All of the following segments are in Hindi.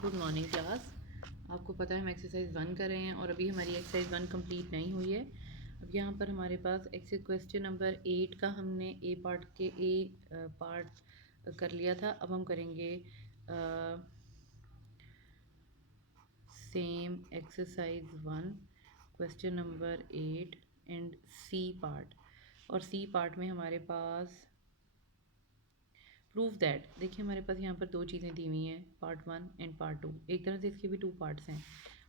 Good morning class. आपको पता है हम एक्सरसाइज 1 कर रहे हैं और अभी हमारी एक्सरसाइज 1 कंप्लीट नहीं हुई है। अब यहाँ पर हमारे पास क्वेश्चन नंबर 8 का हमने ए पार्ट कर लिया था। अब हम करेंगे same exercise 1 question number 8 and C part. और सी पार्ट में हमारे पास प्रूव दैट, देखिए हमारे पास यहाँ पर दो चीज़ें दी हुई हैं, पार्ट 1 एंड पार्ट 2। एक तरह से इसके भी 2 पार्ट्स हैं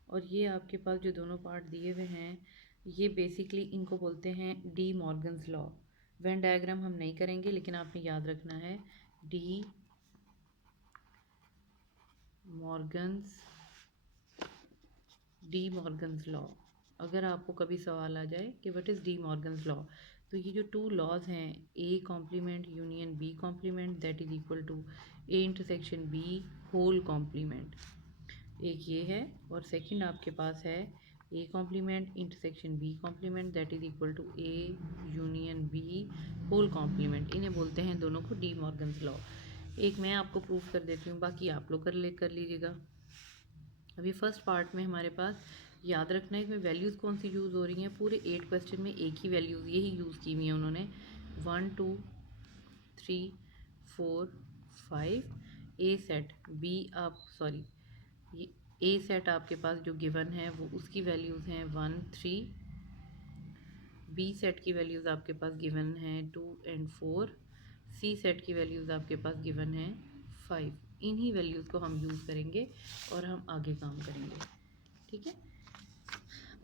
और ये आपके पास जो दोनों पार्ट दिए हुए हैं ये बेसिकली इनको बोलते हैं D Morgan's law. Venn diagram हम नहीं करेंगे लेकिन आपने याद रखना है डी मॉर्गन्स लॉ। अगर आपको कभी सवाल आ जाए कि what is De Morgan's law, तो ये जो 2 लॉज हैं, A complement union B complement that is equal to A intersection B whole complement, एक ये है। और सेकंड आपके पास है A complement intersection B complement that is equal to A union B whole complement. इन्हें बोलते हैं दोनों को डी मॉर्गन्स लॉ। एक मैं आपको प्रूफ कर देती हूँ, बाकी आप लोग कर लीजिएगा। अभी फर्स्ट पार्ट में हमारे पास याद रखना है इसमें वैल्यूज़ कौन सी यूज़ हो रही हैं। पूरे 8 क्वेश्चन में एक ही वैल्यूज़ यही यूज़ की हुई हैं उन्होंने, 1 2 3 4 5। ए सेट बी आप सॉरी ये ए सेट आपके पास जो गिवन है वो उसकी वैल्यूज़ हैं 1 3, बी सेट की वैल्यूज़ आपके पास गिवन हैं 2 एंड 4, सी सेट की वैल्यूज़ आपके पास गिवन हैं 5। इन्हीं वैल्यूज़ को हम यूज़ करेंगे और हम आगे काम करेंगे, ठीक है।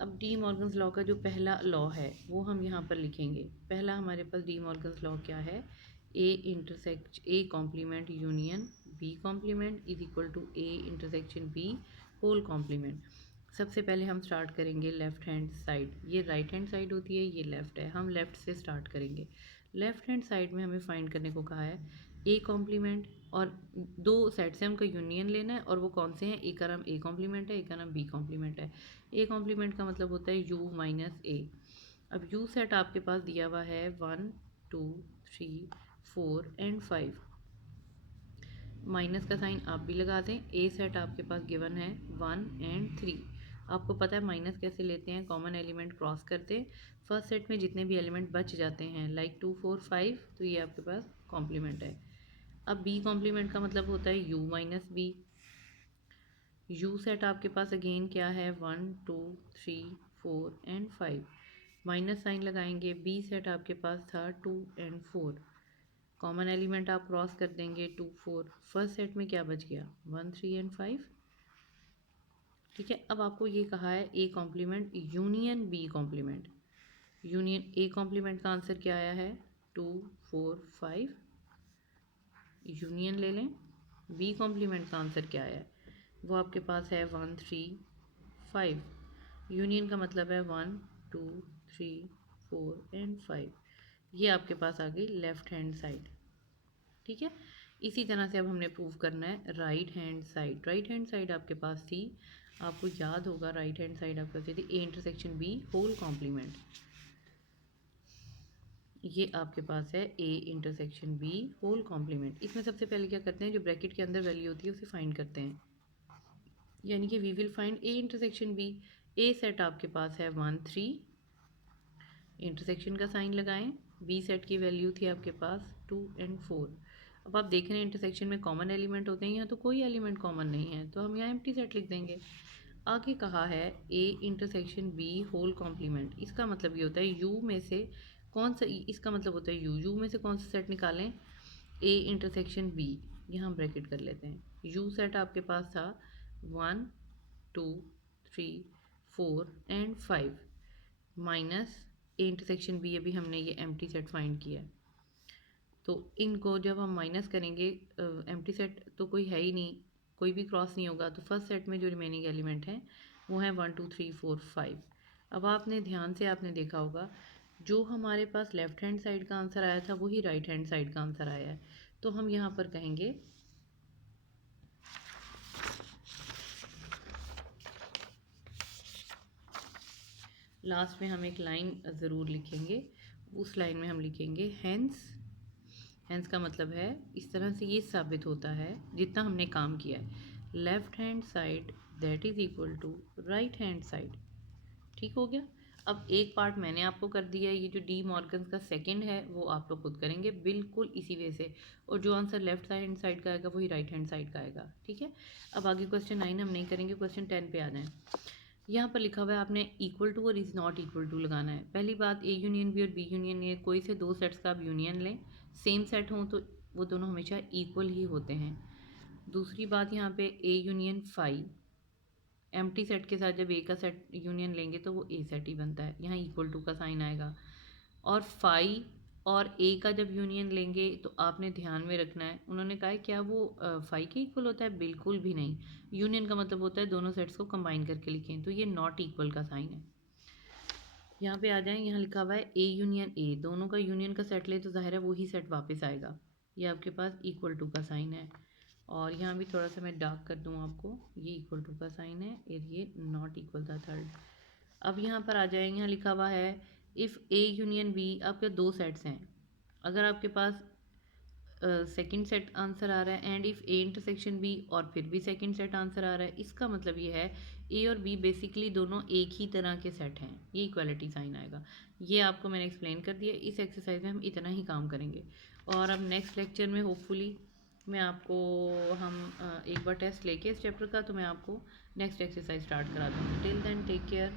अब डी मॉर्गन्स लॉ का जो पहला लॉ है वो हम यहाँ पर लिखेंगे। पहला हमारे पास डी मॉर्गन्स लॉ क्या है, A complement union B complement is equal to A intersection B whole complement. सबसे पहले हम स्टार्ट करेंगे लेफ़्ट हैंड साइड, ये राइट हैंड साइड होती है, ये लेफ़्ट है, हम लेफ़्ट से स्टार्ट करेंगे। लेफ़्ट हैंड साइड में हमें फाइंड करने को कहा है ए कॉम्प्लीमेंट, और दो सेट से उनका यूनियन लेना है और वो कौन से हैं, एक का नाम ए कॉम्प्लीमेंट है, एक का नाम बी कॉम्प्लीमेंट है। ए कॉम्प्लीमेंट का मतलब होता है u माइनस ए। अब u सेट आपके पास दिया हुआ है 1 2 3 4 एंड 5, माइनस का साइन आप भी लगा दें। ए सेट आपके पास गिवन है 1 एंड 3। आपको पता है माइनस कैसे लेते हैं, कॉमन एलिमेंट क्रॉस करते। फर्स्ट सेट में जितने भी एलिमेंट बच जाते हैं लाइक 2 4 5, तो ये आपके पास कॉम्प्लीमेंट है। अब बी कॉम्प्लीमेंट का मतलब होता है u minus B. U set आपके पास अगेन क्या है 1 2 3 4 एंड 5, माइनस साइन लगाएंगे। बी सेट आपके पास था 2 एंड 4, कॉमन एलिमेंट आप क्रॉस कर देंगे 2 4। फर्स्ट सेट में क्या बच गया 1 3 एंड 5, ठीक है। अब आपको ये कहा है A complement union B complement. Union A complement का आंसर क्या आया है 2 4 5, यूनियन ले लें। बी कॉम्प्लीमेंट का आंसर क्या आया है, वो आपके पास है 1 3 5, यूनियन का मतलब है 1 2 3 4 एंड 5। ये आपके पास आ गई लेफ़्ट हैंड साइड, ठीक है। इसी तरह से अब हमने प्रूव करना है right hand side. Right hand side आपके पास थी, आपको याद होगा राइट हैंड साइड आपके पास थी A intersection B whole complement. ये आपके पास है A intersection B whole complement. इसमें सबसे पहले क्या करते हैं, जो ब्रैकेट के अंदर वैल्यू होती है उसे फाइंड करते हैं, यानी कि we will find A intersection B. A set आपके पास है 1 3, इंटरसेक्शन का साइन लगाएं। बी सेट की वैल्यू थी आपके पास 2 एंड 4। अब आप देख रहे हैं इंटरसेक्शन में कॉमन एलिमेंट होते हैं, यहाँ तो कोई एलिमेंट कॉमन नहीं है तो हम यहाँ एम्प्टी सेट लिख देंगे। आगे कहा है A intersection B whole complement, इसका मतलब ये होता है यू में से कौन सा, इसका मतलब होता है यू में से कौन सा सेट निकालें, ए इंटरसेक्शन बी। यहाँ हम ब्रैकेट कर लेते हैं। यू सेट आपके पास था 1 2 3 4 and 5, minus A intersection B, अभी हमने ये एम्प्टी सेट फाइंड किया है। तो इनको जब हम माइनस करेंगे, एम्प्टी सेट तो कोई है ही नहीं, कोई भी क्रॉस नहीं होगा, तो फर्स्ट सेट में जो रिमेनिंग एलिमेंट हैं वो है 1 2 3 4 5। अब आपने ध्यान से आपने देखा होगा जो हमारे पास लेफ़्ट हैंड साइड का आंसर आया था वही राइट हैंड साइड का आंसर आया है। तो हम यहाँ पर कहेंगे लास्ट में हम एक लाइन ज़रूर लिखेंगे, उस लाइन में हम लिखेंगे हैंस का मतलब है इस तरह से ये साबित होता है जितना हमने काम किया है। Left hand side that is equal to right hand side. ठीक हो गया। अब एक पार्ट मैंने आपको कर दिया है, ये जो डी मॉर्गन्स का सेकंड है वो आप लोग खुद करेंगे बिल्कुल इसी वे से, और जो आंसर लेफ्ट हैंड साइड का आएगा वही राइट हैंड साइड का आएगा। ठीक है। अब आगे क्वेश्चन 9 हम नहीं करेंगे, क्वेश्चन 10 पे आ जाएं। यहाँ पर लिखा हुआ है आपने इक्वल टू और इज़ नॉट इक्वल टू लगाना है। पहली बात, ए यूनियन बी और बी यूनियन ए, कोई से दो सेट्स का आप यूनियन लें, सेम सेट हों तो वो दोनों हमेशा इक्वल ही होते हैं। दूसरी बात, यहाँ पे A union phi, empty set के साथ जब ए का सेट यूनियन लेंगे तो वो ए सेट ही बनता है, यहाँ इक्वल टू का साइन आएगा। और फाई और ए का जब यूनियन लेंगे तो आपने ध्यान में रखना है, उन्होंने कहा है क्या वो फाई के इक्वल होता है, बिल्कुल भी नहीं। यूनियन का मतलब होता है दोनों सेट्स को कंबाइन करके लिखें, तो ये नॉट इक्वल का साइन है। यहाँ पे आ जाएं, यहाँ लिखा हुआ है ए यूनियन ए, दोनों का यूनियन का सेट ले तो जाहिर है वही सेट वापस आएगा, ये आपके पास इक्वल टू का साइन है। और यहाँ भी थोड़ा सा मैं डार्क कर दूँ आपको, ये इक्वल टू का साइन है और ये नॉट इक्वल था थर्ड। अब यहाँ पर आ जाए, यहाँ लिखा हुआ है इफ़ ए यूनियन बी, आपके दो सेट्स हैं, अगर आपके पास सेकंड सेट आंसर आ रहा है and if A intersection B, और फिर भी सेकंड सेट आंसर आ रहा है, इसका मतलब ये है ए और बी बेसिकली दोनों एक ही तरह के सेट हैं, ये इक्वालिटी साइन आएगा। ये आपको मैंने एक्सप्लेन कर दिया। इस एक्सरसाइज में हम इतना ही काम करेंगे, और अब नेक्स्ट लेक्चर में होपफुली मैं आपको हम एक बार टेस्ट लेके इस चैप्टर का, तो मैं आपको नेक्स्ट एक्सरसाइज स्टार्ट करा दूँगी। Till then take care.